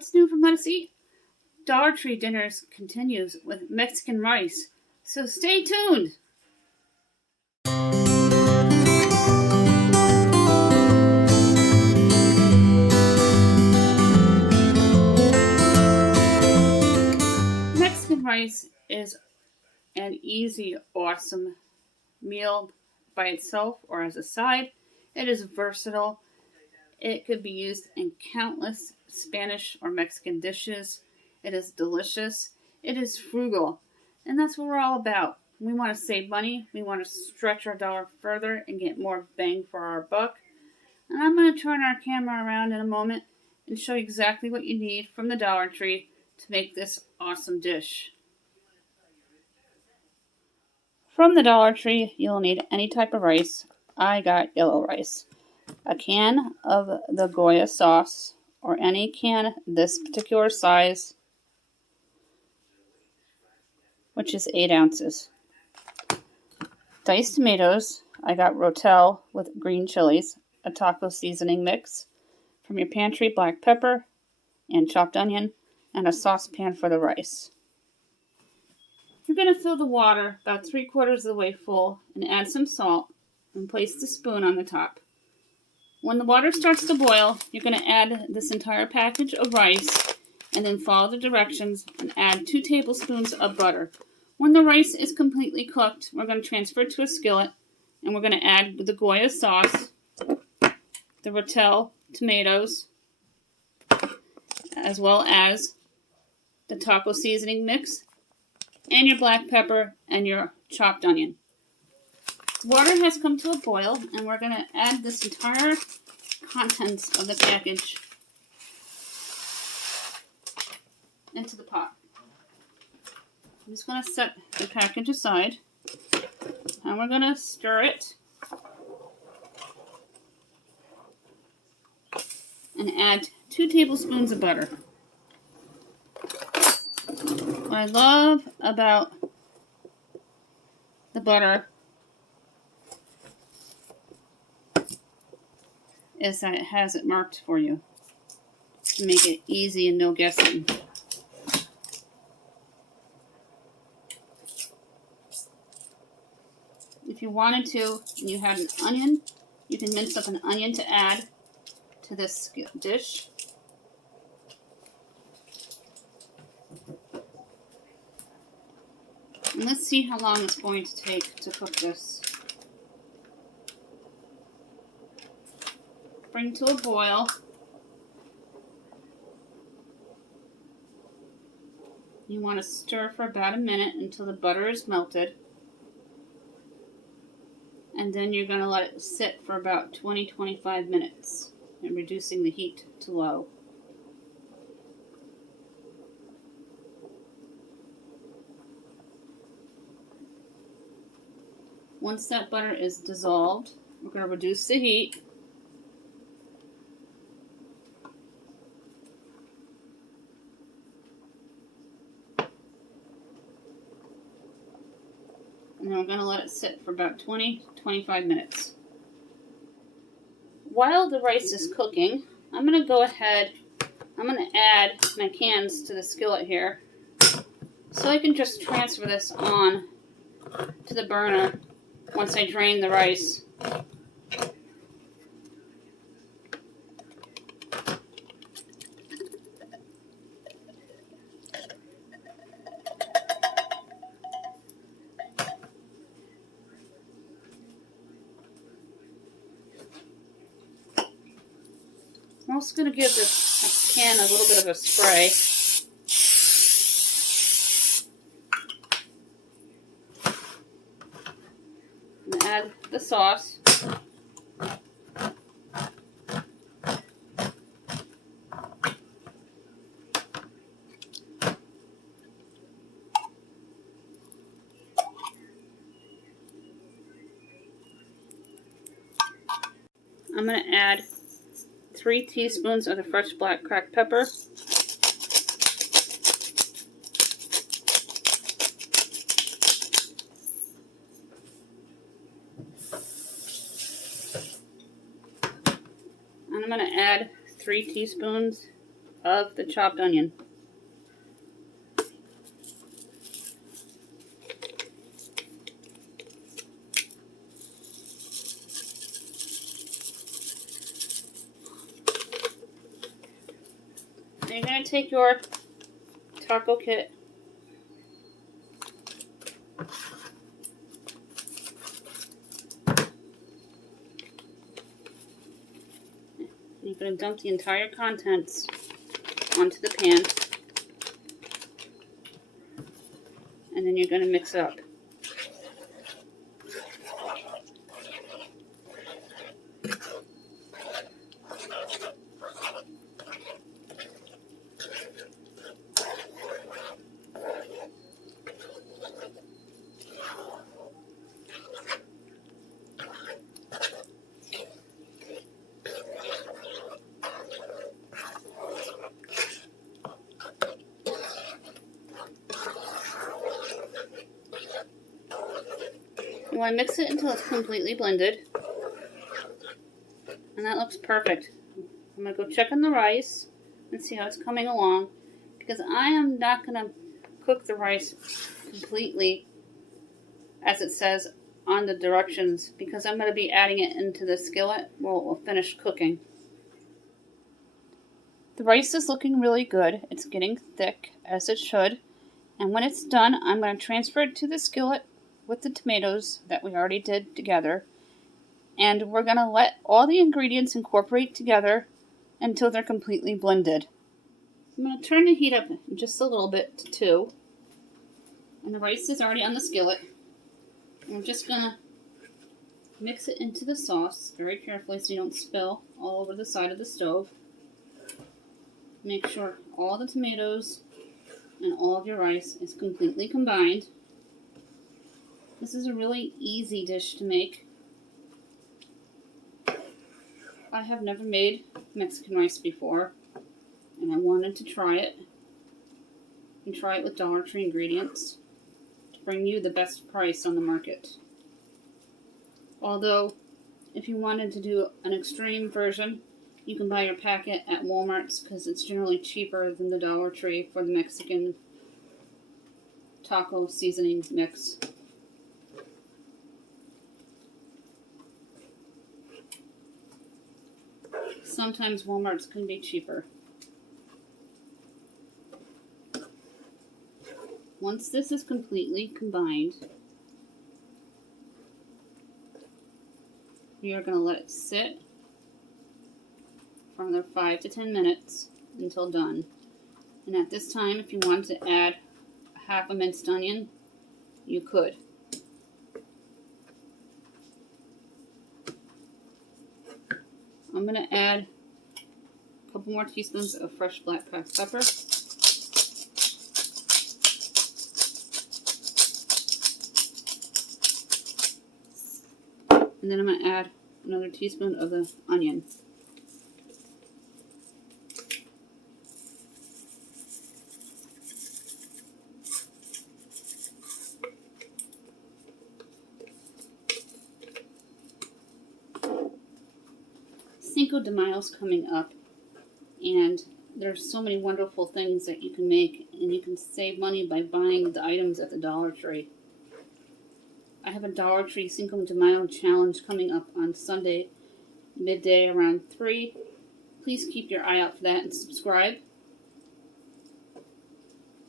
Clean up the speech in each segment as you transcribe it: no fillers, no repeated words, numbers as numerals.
What's new from Let Us Eat? Dollar Tree Dinners continues with Mexican rice, so stay tuned! Mexican rice is an easy, awesome meal by itself or as a side. It is versatile. It could be used in countless Spanish or Mexican dishes. It is delicious. It is frugal. And that's what we're all about. We want to save money. We want to stretch our dollar further and get more bang for our buck. And I'm going to turn our camera around in a moment and show you exactly what you need from the Dollar Tree to make this awesome dish. From the Dollar Tree, you'll need any type of rice. I got yellow rice. A can of the Goya sauce, or any can this particular size, which is 8 ounces. Diced tomatoes. I got Rotel with green chilies, a taco seasoning mix, from your pantry black pepper, and chopped onion, and a saucepan for the rice. You're going to fill the water about 3/4 of the way full and add some salt and place the spoon on the top. When the water starts to boil, you're going to add this entire package of rice and then follow the directions and add 2 tablespoons of butter. When the rice is completely cooked, we're going to transfer it to a skillet and we're going to add the Goya sauce, the Rotel tomatoes, as well as the taco seasoning mix and your black pepper and your chopped onion. The water has come to a boil, and we're going to add this entire contents of the package into the pot. I'm just going to set the package aside, and we're going to stir it and add 2 tablespoons of butter. What I love about the butter is that it has it marked for you to make it easy and no guessing. If you wanted to, and you had an onion, you can mince up an onion to add to this dish. And let's see how long it's going to take to cook this. Bring to a boil. You want to stir for about a minute until the butter is melted. And then you're going to let it sit for about 20-25 minutes and reducing the heat to low. Once that butter is dissolved, we're going to reduce the heat. And then we're going to let it sit for about 20-25 minutes. While the rice is cooking, I'm going to go ahead, I'm going to add my cans to the skillet here, so I can just transfer this on to the burner once I drain the rice. I'm also going to give this can a little bit of a spray. And add the sauce. I'm going to add 3 teaspoons of the fresh black cracked pepper. And I'm going to add 3 teaspoons of the chopped onion. And you're going to take your taco kit and you're going to dump the entire contents onto the pan, and then you're going to mix it up. You want to mix it until it's completely blended. And that looks perfect. I'm going to go check on the rice and see how it's coming along, because I am not going to cook the rice completely as it says on the directions, because I'm going to be adding it into the skillet where it will finish cooking. The rice is looking really good. It's getting thick, as it should. And when it's done, I'm going to transfer it to the skillet with the tomatoes that we already did together. And we're going to let all the ingredients incorporate together until they're completely blended. I'm going to turn the heat up just a little bit to 2. And the rice is already on the skillet. And I'm just going to mix it into the sauce very carefully so you don't spill all over the side of the stove. Make sure all the tomatoes and all of your rice is completely combined. This is a really easy dish to make. I have never made Mexican rice before, and I wanted to try it, and try it with Dollar Tree ingredients to bring you the best price on the market. Although, if you wanted to do an extreme version, you can buy your packet at Walmart's, because it's generally cheaper than the Dollar Tree for the Mexican taco seasoning mix. Sometimes Walmart's can be cheaper. Once this is completely combined, you're going to let it sit for another 5 to 10 minutes until done. And at this time, if you want to add half a minced onion, you could. I'm going to add a couple more teaspoons of fresh black pepper. And then I'm going to add another teaspoon of the onion. Cinco de Mayo's coming up, and there's so many wonderful things that you can make, and you can save money by buying the items at the Dollar Tree. I have a Dollar Tree Cinco de Mayo challenge coming up on Sunday, midday around 3. Please keep your eye out for that and subscribe.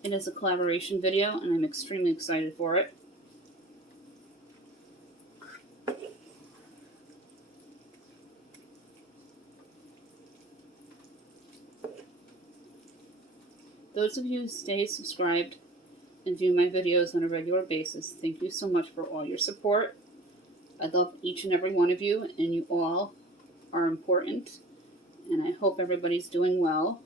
It is a collaboration video, and I'm extremely excited for it. Those of you who stay subscribed and view my videos on a regular basis, thank you so much for all your support. I love each and every one of you, and you all are important, and I hope everybody's doing well.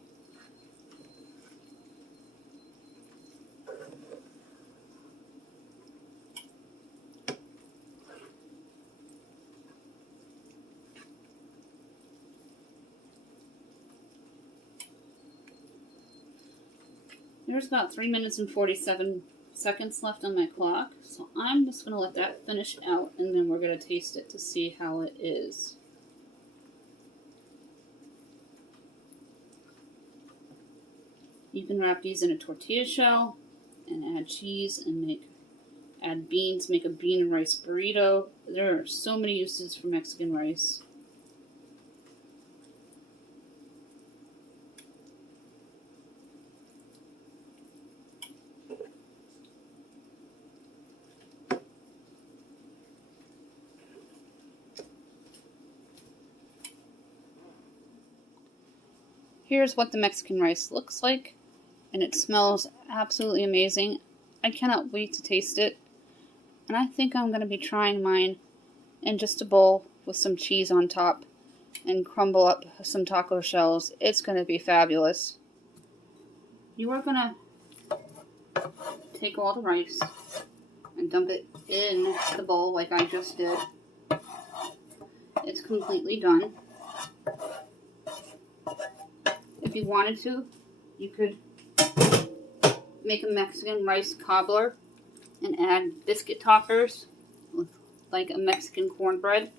There's about 3 minutes and 47 seconds left on my clock, so I'm just going to let that finish out, and then we're going to taste it to see how it is. You can wrap these in a tortilla shell and add cheese and add beans, make a bean and rice burrito. There are so many uses for Mexican rice. Here's what the Mexican rice looks like, and it smells absolutely amazing. I cannot wait to taste it, and I think I'm going to be trying mine in just a bowl with some cheese on top and crumble up some taco shells. It's going to be fabulous. You are going to take all the rice and dump it in the bowl like I just did. It's completely done. If you wanted to, you could make a Mexican rice cobbler and add biscuit toppers with like a Mexican cornbread.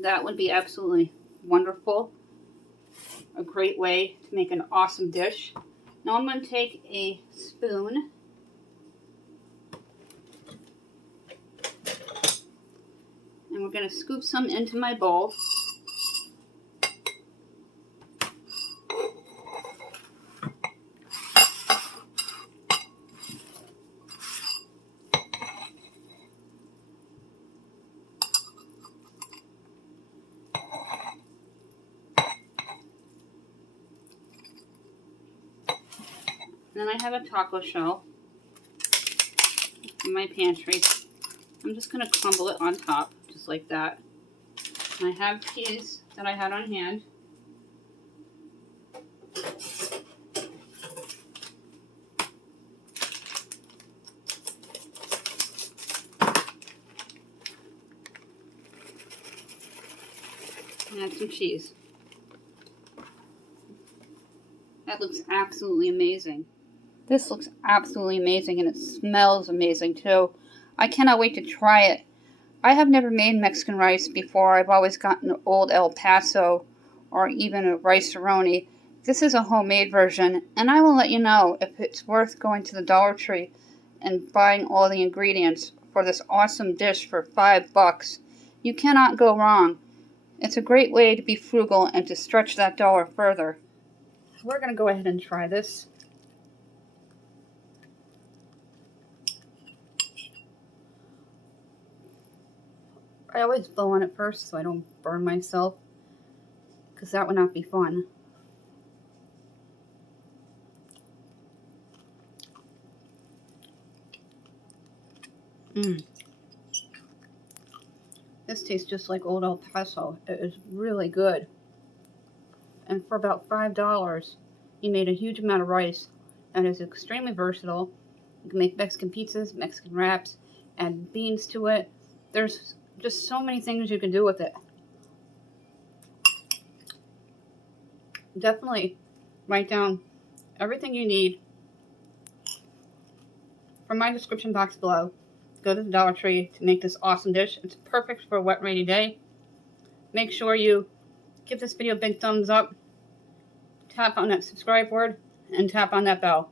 That would be absolutely wonderful. A great way to make an awesome dish. Now I'm going to take a spoon and we're going to scoop some into my bowl. And then I have a taco shell in my pantry. I'm just going to crumble it on top, just like that. And I have cheese that I had on hand. And add some cheese. That looks absolutely amazing. This looks absolutely amazing, and it smells amazing too. I cannot wait to try it. I have never made Mexican rice before. I've always gotten old El Paso or even a rice-a-roni. This is a homemade version, and I will let you know if it's worth going to the Dollar Tree and buying all the ingredients for this awesome dish for $5. You cannot go wrong. It's a great way to be frugal and to stretch that dollar further. We're going to go ahead and try this. I always blow on it first so I don't burn myself, because that would not be fun. This tastes just like old El Paso. It is really good. And for about $5, you made a huge amount of rice, and it's extremely versatile. You can make Mexican pizzas, Mexican wraps, add beans to it. There's just so many things you can do with it. Definitely write down everything you need from my description box below. Go to the Dollar Tree to make this awesome dish. It's perfect for a wet, rainy day. Make sure you give this video a big thumbs up, tap on that subscribe word, and tap on that bell.